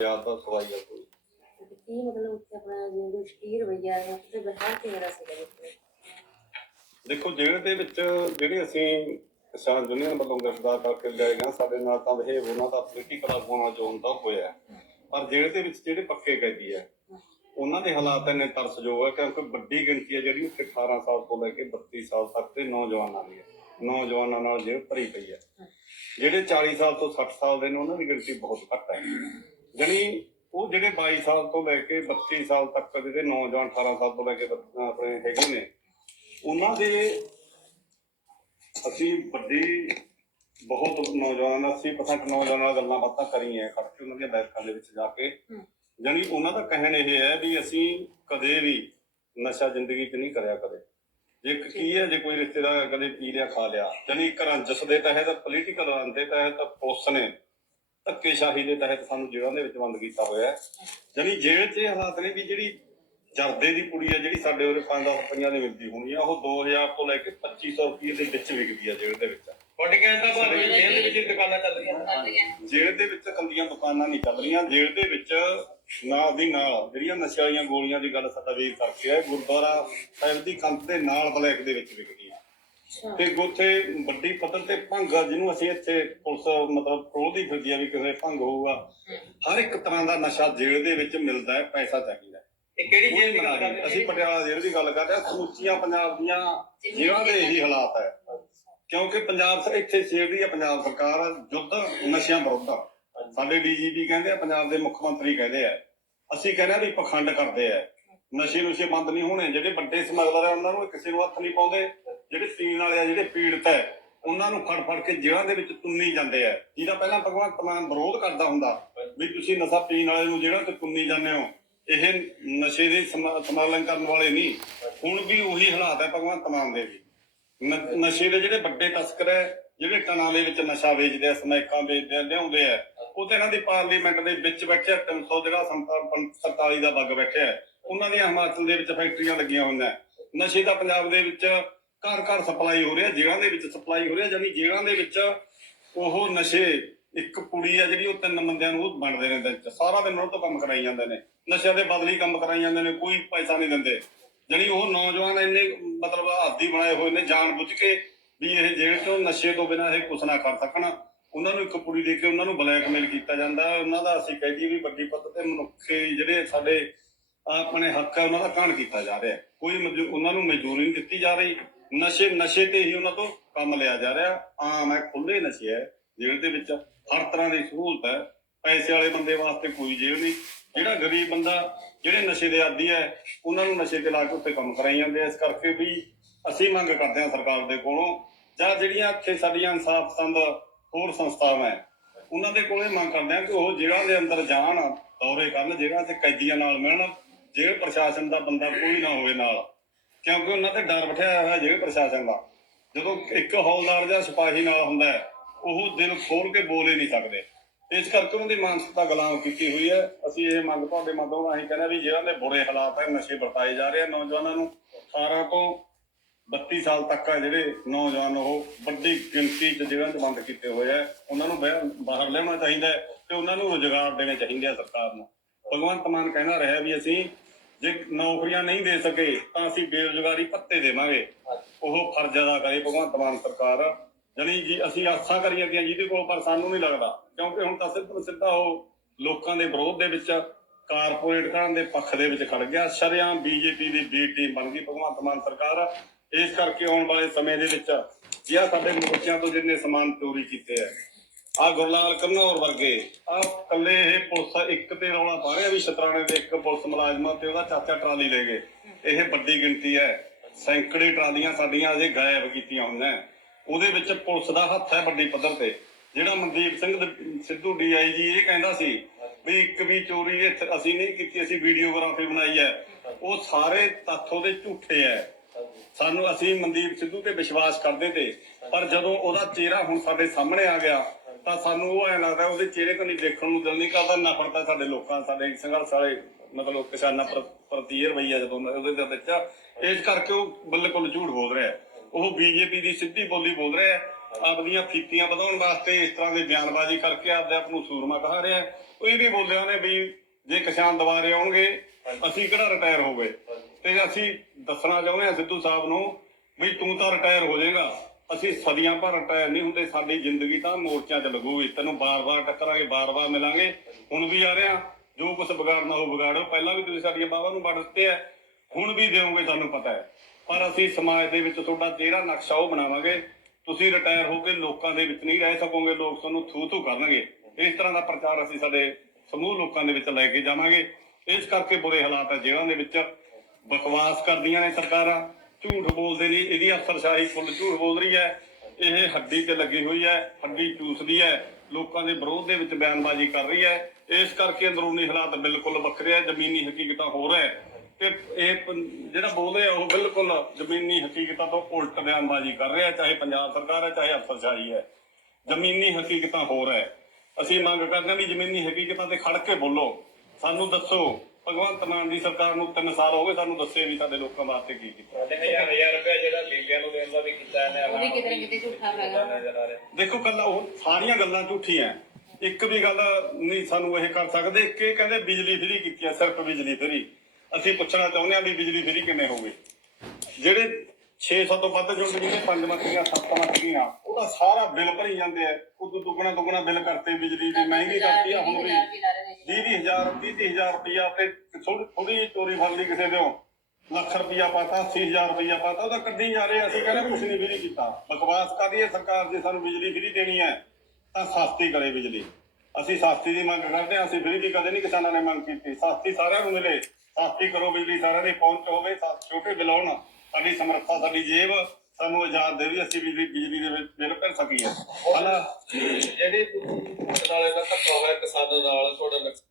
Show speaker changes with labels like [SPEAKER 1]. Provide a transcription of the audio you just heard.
[SPEAKER 1] ਯਾਦ ਦਾ ਸਵਾਈ ਆ ਕੋਈ।
[SPEAKER 2] ਤੇ ਕੀ ਮਤਲਬ ਉੱਥੇ ਆਪਣਾ ਜਿਵੇਂ ਕੋਈ ਕੀ ਰਵਈਆ ਹੈ ਤੇ ਬਿਹਾਰ ਕਿਹੜਾ ਸੀਗਾ ਉੱਥੇ
[SPEAKER 1] ਦੇਖੋ ਜੇਲ੍ਹ ਦੇ ਵਿੱਚ ਜਿਹੜੇ ਅਸੀਂ ਕਿਸਾਨ ਯੂਨੀਅਨ ਵੱਲੋਂ ਗ੍ਰਿਫਤਾਰ ਕਰਕੇ ਲਿਆਏ ਗਏ ਸਾਡੇ ਨਾਲ ਤਾਂ ਇਹ ਉਹਨਾਂ ਦਾ ਪੋਲੀਟੀਕਲ ਆਗੂਆਂ ਜੋ ਹੁੰਦਾ ਹੋਇਆ। ਪਰ ਜੇਲ੍ਹ ਦੇ ਵਿੱਚ ਜਿਹੜੇ ਪੱਕੇ ਕੈਦੀ ਆ ਉਹਨਾਂ ਦੇ ਹਾਲਾਤ ਇੰਨੇ ਤਰਸਯੋਗ ਹੈ ਕਿਉਂਕਿ ਵੱਡੀ ਗਿਣਤੀ ਹੈ ਜਿਹੜੀ ਉੱਥੇ 18 ਸਾਲ ਤੋਂ ਲੈ ਕੇ 32 ਸਾਲ ਤੱਕ ਦੇ ਨੌਜਵਾਨਾਂ ਦੀ ਹੈ ਨੌਜਵਾਨਾਂ ਨਾਲ ਜੇਲ੍ਹ ਭਰੀ ਪਈ ਹੈ। ਜਿਹੜੇ 40 ਸਾਲ ਤੋਂ 60 ਸਾਲ ਦੇ ਨੇ ਉਹਨਾਂ ਦੀ ਗਿਣਤੀ ਬਹੁਤ ਘੱਟ ਹੈ ਜਾਣੀ ਉਹ ਜਿਹੜੇ 22 ਸਾਲ ਤੋਂ ਲੈ ਕੇ 32 ਸਾਲ ਤੱਕ ਜਿਹੜੇ ਨੌਜਵਾਨ 18 ਸਾਲ ਤੋਂ ਲੈ ਕੇ ਆਪਣੇ ਹੈਗੇ ਨੇ ਉਹਨਾਂ ਦੇ ਅਸੀਂ ਵੱਡੀ ਬਹੁਤ ਨੌਜਵਾਨਾਂ 80% ਨੌਜਵਾਨਾਂ ਨਾਲ ਗੱਲਾਂ ਬਾਤਾਂ ਕਰੀਆਂ ਖੜ ਕੇ ਉਹਨਾਂ ਦੀਆਂ ਬੈਠਕਾਂ ਦੇ ਵਿੱਚ ਜਾ ਕੇ। ਜਾਣੀ ਉਹਨਾਂ ਦਾ ਕਹਿਣ ਇਹ ਹੈ ਵੀ ਅਸੀਂ ਕਦੇ ਵੀ ਨਸ਼ਾ ਜ਼ਿੰਦਗੀ 'ਚ ਨਹੀਂ ਕਰਿਆ ਕਦੇ ਜੇ ਕੀ ਹੈ ਜੇ ਕੋਈ ਰਿਸ਼ਤੇਦਾਰ ਕਦੇ ਪੀ ਲਿਆ ਖਾ ਲਿਆ ਜਾਣੀ ਇੱਕ ਰੰਜਸ ਦੇ ਤਹਿਤ ਪੋਲੀਟੀਕਲ ਰਨ ਦੇ ਤਹਿਤ ਪੁਲਿਸ ਨੇ ਧੱਕੇਸ਼ਾਹੀ ਦੇ ਤਹਿਤ ਸਾਨੂੰ ਜੇਲ੍ਹਾਂ ਦੇ ਵਿੱਚ ਬੰਦ ਕੀਤਾ ਹੋਇਆ ਹੈ। ਜਾਣੀ ਜੇਲ੍ਹ 'ਚ ਇਹ ਹਾਲਾਤ ਨੇ ਵੀ ਜਿਹੜੀ ਜਰਦੇ ਦੀ ਕੁੜੀ ਹੈ ਜਿਹੜੀ ਸਾਡੇ ਉਰੇ 5-10 ਰੁਪਈਆਂ ਦੀ ਮਿਲਦੀ ਹੋਣੀ ਆ ਉਹ 2000 ਤੋਂ ਲੈ ਕੇ 2500 ਰੁਪਏ ਦੇ ਵਿੱਚ ਵਿਕਦੀ ਆ ਜੇਲ੍ਹ ਦੇ ਵਿੱਚ।
[SPEAKER 3] ਤੁਹਾਡੇ ਕਹਿਣ ਦਾ ਭਾਵ ਜੇਲ੍ਹ ਦੇ ਵਿੱਚ ਹੀ ਦੁਕਾਨਾਂ ਚੱਲ ਰਹੀਆਂ ਨੇ।
[SPEAKER 1] ਜੇਲ੍ਹ ਦੇ ਵਿੱਚ ਕੰਦੀਆਂ ਦੁਕਾਨਾਂ ਨਹੀਂ ਚੱਲ ਰਹੀਆਂ। ਜੇਲ੍ਹ ਦੇ ਵਿੱਚ ਨਾਲ ਦੀ ਨਾਲ ਜਿਹੜੀਆਂ ਨਸ਼ੇ ਵਾਲੀਆਂ ਗੋਲੀਆਂ ਦੀ ਗੱਲ ਸਾਡਾ ਵੀਰ ਕਰਕੇ ਹੈ ਗੁਰਦੁਆਰਾ ਸਾਹਿਬ ਦੀ ਕੰਧ ਦੇ ਨਾਲ ਬਲੈਕ ਦੇ ਵਿੱਚ ਵਿਕਦੀ
[SPEAKER 2] ਅੱਛਾ
[SPEAKER 1] ਤੇ ਉੱਥੇ ਵੱਡੀ ਪੱਧਰ ਤੇ ਭੰਗ ਆ, ਜਿਹਨੂੰ ਅਸੀਂ ਇੱਥੇ ਪੁਲਿਸ ਮਤਲਬ ਪ੍ਰੋਧੀ ਫਿਰਦੀ ਆ ਵੀ ਕਿਸੇ ਭੰਗ ਹੋਊਗਾ। ਹਰ ਇੱਕ ਤਰ੍ਹਾਂ ਦਾ ਨਸ਼ਾ ਜੇਲ੍ਹ ਦੇ ਵਿੱਚ ਮਿਲਦਾ ਹੈ ਪੈਸਾ ਚਾਹੀਦਾ ਹੈ।
[SPEAKER 3] ਇਹ ਕਿਹੜੀ ਜੇਲ੍ਹ ਦੀ ਗੱਲ ਕਰ। ਰਹੇ
[SPEAKER 1] ਅਸੀਂ ਪਟਿਆਲਾ ਜੇਲ੍ਹ ਦੀ ਗੱਲ ਕਰ ਰਹੇ ਹਾਂ ਸਮੁੱਚੀਆਂ ਪੰਜਾਬ ਦੀਆਂ ਜੇਲ੍ਹਾਂ ਦੇ ਇਹੀ ਹਾਲਾਤ ਹੈ। ਕਿਉਂਕਿ ਪੰਜਾਬ ਸ ਇੱਥੇ ਛੇੜ ਰਹੀ ਹੈ ਪੰਜਾਬ ਸਰਕਾਰ ਯੁੱਧ ਨਸ਼ਿਆਂ ਵਿਰੁੱਧ ਸਾਡੇ ਡੀਜੀਪੀ ਕਹਿੰਦੇ ਆ ਪੰਜਾਬ ਦੇ ਮੁੱਖ ਮੰਤਰੀ ਕਹਿੰਦੇ ਆ। ਅਸੀਂ ਕਹਿੰਦੇ ਆ ਵੀ ਪਖੰਡ ਕਰਦੇ ਆ। ਨਸ਼ੇ ਨੁਸ਼ੇ ਬੰਦ ਨਹੀਂ ਹੋਣੇ ਜਿਹੜੇ ਵੱਡੇ ਸਮਗਲਰ ਆ ਉਹਨਾਂ ਨੂੰ ਕਿਸੇ ਨੂੰ ਹੱਥ ਨਹੀਂ ਪਾਉਂਦੇ। ਜਿਹੜੇ ਪੀਣ ਵਾਲੇ ਆ, ਜਿਹੜੇ ਪੀੜਤ ਹੈ, ਉਹਨਾਂ ਨੂੰ ਫੜ ਫੜ ਕੇ ਜੇਲ੍ਹਾਂ ਦੇ ਵਿੱਚ ਤੁੰਨੀ ਜਾਂਦੇ ਆ। ਜਿਹਦਾ ਪਹਿਲਾਂ ਭਗਵੰਤ ਮਾਨ ਵਿਰੋਧ ਕਰਦਾ ਹੁੰਦਾ ਵੀ ਤੁਸੀਂ ਨਸ਼ਾ ਪੀਣ ਵਾਲੇ ਨੂੰ ਜਿਹੜਾ ਤੇ ਤੁੰਨੀ ਜਾਂਦੇ ਹੋ। ਇਹ ਨਸ਼ੇ ਦੇ ਸਮਾਲਨ ਕਰਨ ਵਾਲੇ ਨਹੀਂ। ਹੁਣ ਵੀ ਉਹੀ ਹਾਲਾਤ ਹੈ ਭਗਵੰਤ ਮਾਨ ਦੇ ਵੀ ਨਸ਼ੇ ਦੇ ਜਿਹੜੇ ਵੱਡੇ ਤਸਕਰ ਹੈ, ਜਿਹੜੇ ਟਨਾਂ ਦੇ ਵਿੱਚ ਨਸ਼ਾ ਵੇਚਦੇ ਆ, ਸਮੈਕਾਂ ਵੇਚਦੇ ਆ, ਲਿਆਉਂਦੇ ਆ, ਉਹ ਤੇ ਇਹਨਾਂ ਦੀ ਪਾਰਲੀਮੈਂਟ ਦੇ ਵਿੱਚ ਬੈਠਿਆ 300 ਜਿਹੜਾ 47 ਦਾ ਬੱਗ ਬੈਠਿਆ ਉਹਨਾਂ ਦੀਆਂ ਹਿਮਾਚਲ ਦੇ ਵਿੱਚ ਫੈਕਟਰੀਆਂ ਲੱਗੀਆਂ ਹੋਈਆਂ। ਨਸ਼ੇ ਦਾ ਪੰਜਾਬ ਦੇ ਵਿੱਚ ਘਰ ਘਰ ਸਪਲਾਈ ਹੋ ਰਿਹਾ ਜੇਲ੍ਹਾਂ ਦੇ ਵਿੱਚ ਸਪਲਾਈ ਹੋ ਰਿਹਾ ਜਾਨੀ ਜੇਲ੍ਹਾਂ ਦੇ ਵਿੱਚ ਉਹ ਨਸ਼ੇ, ਇੱਕ ਕੁੜੀ ਆ ਜਿਹੜੀ ਉਹ ਤਿੰਨ ਬੰਦਿਆਂ ਨੂੰ ਉਹ ਵੰਡਦੇ ਨੇ ਚ ਸਾਰਾ ਦਿਨ ਉਹਨਾਂ ਤੋਂ ਕੰਮ ਕਰਾਈ ਜਾਂਦੇ ਨੇ, ਨਸ਼ਿਆਂ ਦੇ ਬਦਲੀ ਕੰਮ ਕਰਾਈ ਜਾਂਦੇ ਨੇ, ਕੋਈ ਪੈਸਾ ਨਹੀਂ ਦਿੰਦੇ। ਜਾਨੀ ਉਹ ਨੌਜਵਾਨ ਇੰਨੇ ਮਤਲਬ ਆਦੀ ਬਣਾਏ ਹੋਏ ਨੇ, ਜਾਣ ਬੁੱਝ ਕੇ ਵੀ ਇਹ ਜੇਲ੍ਹ ਤੋਂ ਨਸ਼ੇ ਤੋਂ ਬਿਨਾਂ ਇਹ ਕੁਛ ਨਾ ਕਰ ਸਕਣ। ਉਹਨਾਂ ਨੂੰ ਇੱਕ ਕੁੜੀ ਦੇ ਕੇ ਉਹਨਾਂ ਨੂੰ ਬਲੈਕਮੇਲ ਕੀਤਾ ਜਾਂਦਾ ਉਹਨਾਂ ਦਾ ਅਸੀਂ ਕਹਿ ਦਈਏ ਵੀ ਵੱਡੀ ਪੱਧਰ ਤੇ ਮਨੁੱਖੀ ਜਿਹੜੇ ਸਾਡੇ ਆਪਣੇ ਹੱਕ ਹੈ, ਉਹਨਾਂ ਦਾ ਕਾਣ ਕੀਤਾ ਜਾ ਰਿਹਾ ਕੋਈ ਮਜ਼ਦੂ- ਉਹਨਾਂ ਨੂੰ ਮਜ਼ਦੂਰੀ ਨਹੀਂ ਦਿੱਤੀ ਜਾ ਰਹੀ। ਨਸ਼ੇ ਨਸ਼ੇ ਤੇ ਹੀ ਉਹਨਾਂ ਤੋਂ ਕੰਮ ਲਿਆ ਜਾ ਰਿਹਾ। ਆਮ ਹੈ ਖੁੱਲੇ ਨਸ਼ੇ ਹੈ, ਜੇਲ੍ਹ ਦੇ ਵਿੱਚ ਹਰ ਤਰ੍ਹਾਂ ਦੀ ਸਹੂਲਤ ਹੈ। ਪੈਸੇ ਵਾਲੇ ਬੰਦੇ ਵਾਸਤੇ ਕੋਈ ਜੇਲ੍ਹ ਨਹੀਂ। ਜਿਹੜਾ ਗਰੀਬ ਬੰਦਾ, ਜਿਹੜੇ ਨਸ਼ੇ ਦੇ ਆਦੀ ਹੈ, ਉਹਨਾਂ ਨੂੰ ਨਸ਼ੇ ਤੇ ਲਾ ਕੇ ਉੱਤੇ ਕੰਮ ਕਰਾਈ ਜਾਂਦੇ ਇਸ ਕਰਕੇ ਵੀ ਅਸੀਂ ਮੰਗ ਕਰਦੇ ਹਾਂ ਸਰਕਾਰ ਦੇ ਕੋਲੋਂ, ਜਾਂ ਜਿਹੜੀਆਂ ਇੱਥੇ ਸਾਡੀਆਂ ਇਨਸਾਫ ਪਸੰਦ ਹੋਰ ਸੰਸਥਾਵਾਂ ਹੈ, ਉਹਨਾਂ ਦੇ ਕੋਲੇ ਮੰਗ ਕਰਦੇ ਹਾਂ ਕਿ ਉਹ ਜੇਲ੍ਹਾਂ ਦੇ ਅੰਦਰ ਜਾਣ, ਦੌਰੇ ਕਰਨ, ਜੇਲ੍ਹਾਂ ਤੇ ਕੈਦੀਆਂ ਨਾਲ ਮਿਲਣ, ਜੇਲ੍ਹ ਪ੍ਰਸ਼ਾਸਨ ਦਾ ਬੰਦਾ ਕੋਈ ਨਾ ਹੋਵੇ ਨਾਲ। ਕਿਉਂਕਿ ਉਹਨਾਂ ਤੇ ਡਰ ਬਿਠਾਇਆ ਹੋਇਆ ਜੇਲ੍ਹ ਪ੍ਰਸ਼ਾਸਨ ਦਾ। ਜਦੋਂ ਇੱਕ ਹੌਲਦਾਰ ਜਾਂ ਸਿਪਾਹੀ ਨਾਲ ਹੁੰਦਾ ਹੈ, ਉਹ ਦਿਲ ਖੋਲ ਕੇ ਬੋਲ ਹੀ ਨਹੀਂ ਸਕਦੇ। ਇਸ ਕਰਕੇ ਉਹਨਾਂ ਦੀ ਮਾਨਸਿਕਤਾ ਗੁਲਾਮ ਕੀਤੀ ਹੋਈ ਹੈ। ਅਸੀਂ ਇਹ ਮੰਗ ਤੁਹਾਡੇ ਮਾਧਿਅਮ ਰਾਹੀਂ ਕਹਿੰਦੇ ਵੀ ਜਿਹੜਾ ਦੇ ਬੁਰੇ ਹਾਲਾਤ ਹੈ, ਨਸ਼ੇ ਵਰਤਾਏ ਜਾ ਰਹੇ ਆ ਨੌਜਵਾਨਾਂ ਨੂੰ 18 ਤੋਂ 32 ਸਾਲ ਤੱਕ ਆ ਜਿਹੜੇ ਨੌਜਵਾਨ ਉਹ ਵੱਡੀ ਗਿਣਤੀ 'ਚ ਜੇਲ੍ਹਾਂ 'ਚ ਬੰਦ ਕੀਤੇ ਹੋਏ ਆ। ਉਹਨਾਂ ਨੂੰ ਬਾਹਰ ਬਾਹਰ ਲਿਆਉਣਾ ਚਾਹੀਦਾ ਹੈ ਤੇ ਉਹਨਾਂ ਨੂੰ ਰੁਜ਼ਗਾਰ ਦੇਣੇ ਚਾਹੀਦੇ ਆ ਸਰਕਾਰ ਨੂੰ। ਭਗਵੰਤ ਮਾਨ ਕਹਿੰਦਾ ਰਿਹਾ ਵੀ ਅਸੀਂ ਜੇ ਨੌਕਰੀਆਂ ਨਹੀਂ ਦੇ ਸਕੇ, ਤਾਂ ਅਸੀਂ ਬੇਰੁਜ਼ਗਾਰੀ ਭੱਤੇ ਦੇਵਾਂਗੇ। ਉਹ ਫਰਜ਼ ਅਦਾ ਕਰੇ ਭਗਵੰਤ ਮਾਨ ਸਰਕਾਰ। ਜਣੀ ਜੀ ਅਸੀਂ ਆਸਾਂ ਕਰੀਆਂ ਕਿ ਜਿਹਦੇ ਕੋਲ ਪਰ ਸਾਨੂੰ ਨਹੀਂ ਲੱਗਦਾ। ਕਿਉਂਕਿ ਹੁਣ ਤਾਂ ਸਿੱਧਾ ਸਿੱਧਾ ਉਹ ਲੋਕਾਂ ਦੇ ਵਿਰੋਧ ਦੇ ਵਿੱਚ, ਕਾਰਪੋਰੇਟ ਕਰਨ ਦੇ ਪੱਖ ਦੇ ਵਿੱਚ ਖੜ ਗਿਆ। ਸ਼ਰਿਆਮ ਬੀਜੇਪੀ ਦੀ ਬੀ ਟੀਮ ਬਣ ਗਈ ਭਗਵੰਤ ਮਾਨ ਸਰਕਾਰ। ਇਸ ਕਰਕੇ ਆਉਣ ਵਾਲੇ ਸਮੇਂ ਦੇ ਵਿੱਚ ਜਿਹੜਾ ਸਾਡੇ ਮੋਰਚਿਆਂ ਤੋਂ ਜਿੰਨੇ ਸਮਾਨ ਚੋਰੀ ਕੀਤੇ ਆ ਆ ਗੁਰਲਾਲ ਕੰਨੌਰ ਵਰਗੇ। ਆ ਕੱਲੇ ਇਹ ਪੁਲਿਸ ਇੱਕ ਤੇ ਰੌਲਾ ਪਾ ਰਿਹਾ ਵੀ ਸ਼ਤਰਾਣੇ ਦੇ ਇੱਕ ਪੁਲਿਸ ਮੁਲਾਜ਼ਮਾਂ ਤੇ, ਉਹਦਾ ਚਾਚਾ ਟਰਾਲੀ ਲੈ ਗਏ। ਇਹ ਵੱਡੀ ਗਿਣਤੀ ਹੈ। ਸੈਂਕੜੇ ਟਰਾਲੀਆਂ ਸਾਡੀਆਂ ਅਜੇ ਗਾਇਬ ਕੀਤੀਆਂ ਹੋਈਆਂ। ਉਹਦੇ ਵਿੱਚ ਪੁਲਿਸ ਦਾ ਹੱਥ ਹੈ ਵੱਡੀ ਪੱਧਰ ਤੇ। ਜਿਹੜਾ ਮਨਦੀਪ ਸਿੰਘ ਸਿੱਧੂ ਡੀਆਈਜੀ ਇਹ ਕਹਿੰਦਾ ਸੀ ਵੀ ਇੱਕ ਵੀ ਚੋਰੀ ਇੱਥੇ ਅਸੀਂ ਨਹੀਂ ਕੀਤੀ, ਅਸੀਂ ਵੀਡੀਓਗ੍ਰਾਫੀ ਬਣਾਈ ਹੈ। ਉਹ ਸਾਰੇ ਤੱਥ ਉਹਦੇ ਝੂਠੇ ਹੈ। ਸਾਨੂੰ ਅਸੀਂ ਮਨਦੀਪ ਸਿੱਧੂ ਤੇ ਵਿਸ਼ਵਾਸ ਕਰਦੇ ਤੇ, ਪਰ ਜਦੋਂ ਉਹਦਾ ਚਿਹਰਾ ਹੁਣ ਸਾਡੇ ਸਾਹਮਣੇ ਆ ਗਿਆ ਤਾਂ ਸਾਨੂੰ ਉਹ ਐਂ ਲੱਗਦਾ ਉਹਦੇ ਚਿਹਰੇ ਤੋਂ ਦੇਖਣ ਨੂੰ ਦਿਲ ਨਹੀਂ ਕਰਦਾ ਨਫ਼ਰਤ ਹੈ ਸਾਡੇ ਲੋਕਾਂ, ਸਾਡੇ ਸੰਘਰਸ਼ ਵਾਲੇ, ਮਤਲਬ ਕਿਸਾਨਾਂ ਪ੍ਰ- ਪ੍ਰਤੀ ਰਵਈਆ ਜਦੋਂ ਦਾ ਉਹਦੇ ਦੇ ਵਿੱਚ ਇਸ ਕਰਕੇ ਉਹ ਬਿਲਕੁਲ ਝੂਠ ਬੋਲ ਰਿਹਾ ਹੈ। ਉਹ ਬੀਜੇਪੀ ਦੀ ਸਿੱਧੀ ਬੋਲੀ ਬੋਲ ਰਿਹਾ ਹੈ। ਆਪਦੀਆਂ ਫੀਤੀਆਂ ਵਧਾਉਣ ਵਾਸਤੇ ਇਸ ਤਰ੍ਹਾਂ ਦੇ ਬਿਆਨਬਾਜ਼ੀ ਕਰਕੇ ਆਪਦੇ ਆਪ ਨੂੰ ਸੂਰਮਾ ਕਹਾ ਰਿਹਾ ਹੈ। ਉਹ ਇਹ ਵੀ ਬੋਲਿਆ ਨੇ ਵੀ ਜੇ ਕਿਸਾਨ ਦੁਬਾਰੇ ਆਉਣਗੇ, ਅਸੀਂ ਕਿਹੜਾ ਰਿਟਾਇਰ ਹੋ ਗਏ ਤੇ ਅਸੀਂ ਦੱਸਣਾ ਚਾਹੁੰਦੇ ਹਾਂ ਸਿੱਧੂ ਸਾਹਿਬ ਨੂੰ ਵੀ ਤੂੰ ਤਾਂ ਰਿਟਾਇਰ ਹੋ ਜਾਏਗਾ ਅਸੀਂ ਸਦੀਆਂ ਭਰ ਰਿਟਾਇਰ ਨਹੀਂ ਹੁੰਦੇ, ਸਾਡੀ ਜ਼ਿੰਦਗੀ ਤਾਂ ਮੋਰਚਿਆਂ 'ਚ ਲੱਗੂਗੀ। ਤੈਨੂੰ ਬਾਰ-ਬਾਰ ਟੱਕਰਾਂਗੇ ਬਾਰ-ਬਾਰ ਮਿਲਾਂਗੇ। ਹੁਣ ਵੀ ਆ ਰਹੇ, ਜੋ ਕੁਝ ਵਿਗਾੜਨਾ ਉਹ ਵਿਗਾੜੋ। ਪਹਿਲਾਂ ਵੀ ਤੁਸੀਂ ਸਾਡੀਆਂ ਬਾਹਾਂ ਨੂੰ ਵੜ ਦਿੱਤੇ ਆ, ਹੁਣ ਵੀ ਦਿਓਗੇ, ਸਾਨੂੰ ਪਤਾ ਹੈ। ਪਰ ਅਸੀਂ ਸਮਾਜ ਦੇ ਵਿੱਚ ਤੁਹਾਡਾ ਜਿਹੜਾ ਨਕਸ਼ਾ ਉਹ ਬਣਾਵਾਂਗੇ। ਤੁਸੀਂ ਰਿਟਾਇਰ ਹੋ ਕੇ ਲੋਕਾਂ ਦੇ ਵਿੱਚ ਨਹੀਂ ਰਹਿ ਸਕੋਗੇ, ਲੋਕ ਤੁਹਾਨੂੰ ਥੂ ਥੂ ਕਰਨਗੇ। ਇਸ ਤਰ੍ਹਾਂ ਦਾ ਪ੍ਰਚਾਰ ਅਸੀਂ ਸਾਡੇ ਸਮੂਹ ਲੋਕਾਂ ਦੇ ਵਿੱਚ ਲੈ ਕੇ ਜਾਵਾਂਗੇ। ਇਸ ਕਰਕੇ ਬੁਰੇ ਹਾਲਾਤ ਹੈ ਜੇਲ੍ਹਾਂ ਦੇ ਵਿੱਚ। ਬਕਵਾਸ ਕਰਦੀਆਂ ਨੇ ਸਰਕਾਰਾਂ। ਝੂਠ ਬੋਲਦੇ ਨੇ, ਇਹਦੀ ਅਫਸਰਸ਼ਾਹੀ ਫੁੱਲ ਝੂਠ ਬੋਲ ਰਹੀ ਹੈ। ਇਹ ਹੱਡੀ ਤੇ ਲੱਗੀ ਹੋਈ ਹੈ, ਹੱਡੀ ਚੂਸਦੀ ਹੈ, ਲੋਕਾਂ ਦੇ ਵਿਰੋਧ ਦੇ ਵਿੱਚ ਬਿਆਨਬਾਜ਼ੀ ਕਰ ਰਹੀ ਹੈ। ਇਸ ਕਰਕੇ ਅੰਦਰੂਨੀ ਹਾਲਾਤ ਬਿਲਕੁਲ ਵੱਖਰੇ ਹੈ, ਜ਼ਮੀਨੀ ਹਕੀਕਤਾਂ ਹੋਰ ਹੈ। ਤੇ ਇਹ ਜਿਹੜਾ ਬੋਲਦੇ ਆ ਉਹ ਬਿਲਕੁਲ ਜ਼ਮੀਨੀ ਹਕੀਕਤਾਂ ਤੋਂ ਉਲਟ ਬਿਆਨਬਾਜ਼ੀ ਕਰ ਰਿਹਾ ਚਾਹੇ ਪੰਜਾਬ ਸਰਕਾਰ ਹੈ, ਚਾਹੇ ਅਫਸਰਸ਼ਾਹੀ ਹੈ। ਜ਼ਮੀਨੀ ਹਕੀਕਤਾਂ ਹੋਰ ਹੈ। ਅਸੀਂ ਮੰਗ ਕਰਦੇ ਹਾਂ ਵੀ ਜ਼ਮੀਨੀ ਹਕੀਕਤਾਂ ਤੇ ਖੜ ਕੇ ਬੋਲੋ। ਸਾਨੂੰ ਦੱਸੋ ਭਗਵੰਤ ਮਾਨ ਦੀ ਸਰਕਾਰ ਨੂੰ 3 ਸਾਲ ਹੋ ਗਏ ਸਾਨੂੰ ਦੱਸੇ ਵੀ ਸਾਡੇ ਲੋਕਾਂ ਵਾਸਤੇ ਕੀ ਕੀਤਾ।
[SPEAKER 3] ਸਾਡੇ ਹਜ਼ਾਰ ਹਜ਼ਾਰ ਰੁਪਏ ਜਿਹੜਾ ਬੀਬੀਆਂ ਨੂੰ ਦੇਣ ਦਾ ਵੀ ਕੀਤਾ ਇਹਨੇ
[SPEAKER 2] ਉਹ ਵੀ ਕਿਤੇ ਨਾ ਕਿਤੇ ਝੂਠਾ
[SPEAKER 3] ਰਿਹਾ।
[SPEAKER 1] ਦੇਖੋ ਕੱਲਾ ਉਹ ਸਾਰੀਆਂ ਗੱਲਾਂ ਝੂਠੀਆਂ ਇੱਕ ਵੀ ਗੱਲ ਨਹੀਂ ਸਾਨੂੰ ਇਹ ਕਰ ਸਕਦੇ। ਇੱਕ ਇਹ ਕਹਿੰਦੇ ਬਿਜਲੀ ਫ੍ਰੀ ਕੀਤੀ ਆ ਸਿਰਫ ਬਿਜਲੀ ਫ੍ਰੀ। ਅਸੀਂ ਪੁੱਛਣਾ ਚਾਹੁੰਦੇ ਹਾਂ ਵੀ ਬਿਜਲੀ ਫ੍ਰੀ ਕਿੰਨੇ ਹੋ ਗਏ ਜਿਹੜੇ 600 ਤੋਂ ਵੱਧ ਜੁੜ ਜਿਹਨੇ ਪੰਜ ਮੱਕੀਆਂ ਸੱਤ ਮੱਕੀਆਂ ਉਹਦਾ ਸਾਰਾ ਬਿੱਲ ਭਰੀ ਜਾਂਦੇ ਆ। ਉਦੋਂ ਦੁੱਗਣਾ ਦੁੱਗਣਾ ਬਿੱਲ ਕਰਤੇ ਬਿਜਲੀ ਦੀ ਮਹਿੰਗੀ ਕਰਤੀ ਆ ਹੁਣ ਵੀ। 20000 30000 ਰੁਪਇਆ ਤੇ ਥੋੜੀ ਥੋੜੀ ਚੋਰੀ ਫੜ ਲਈ ਕਿਸੇ ਦੇ ਲੱਖ ਰੁਪਇਆ ਪਾਤਾ 80000 ਰੁਪਇਆ ਪਾਤਾ ਉਹਦਾ ਕੱਢੀ ਜਾ ਰਹੇ ਅਸੀਂ ਕਹਿੰਦੇ ਕੁਝ ਨਹੀਂ ਫ੍ਰੀ ਕੀਤਾ। ਬਕਵਾਸ ਕਰ ਰਹੀ ਹੈ ਸਰਕਾਰ ਜੇ ਸਾਨੂੰ ਬਿਜਲੀ ਫ੍ਰੀ ਦੇਣੀ ਹੈ। ਤਾਂ ਸਸਤੀ ਕਰੇ ਬਿਜਲੀ। ਅਸੀਂ ਸਸਤੀ ਦੀ ਮੰਗ ਕਰਦੇ ਹਾਂ ਅਸੀਂ ਫ੍ਰੀ ਦੀ ਕਦੇ ਨਹੀਂ ਕਿਸਾਨਾਂ ਨੇ ਮੰਗ ਕੀਤੀ। ਸਸਤੀ ਸਾਰਿਆਂ ਨੂੰ ਮਿਲੇ। ਸਸਤੀ ਕਰੋ ਬਿਜਲੀ ਸਾਰਿਆਂ ਦੇ ਪਹੁੰਚ ਹੋਵੇ ਛੋਟੇ ਬਿੱਲ ਸਾਡੀ ਸਮਰੱਥਾ ਸਾਡੀ ਜੇਬ ਸਾਨੂੰ ਆਜ਼ਾਦ ਦੇ ਵੀ ਅਸੀਂ ਬਿਜਲੀ ਬਿਜਲੀ ਦੇ ਵਿੱਚ ਬਿੱਲ ਭਰ ਸਕੀਏ। ਹਾਲਾ
[SPEAKER 3] ਜਿਹੜੇ ਤੁਸੀਂ ਨਾਲੇ ਦਾ ਧੱਕਾ ਹੋਇਆ ਕਿਸਾਨਾਂ ਨਾਲ ਤੁਹਾਡਾ ਨੁਕਸ-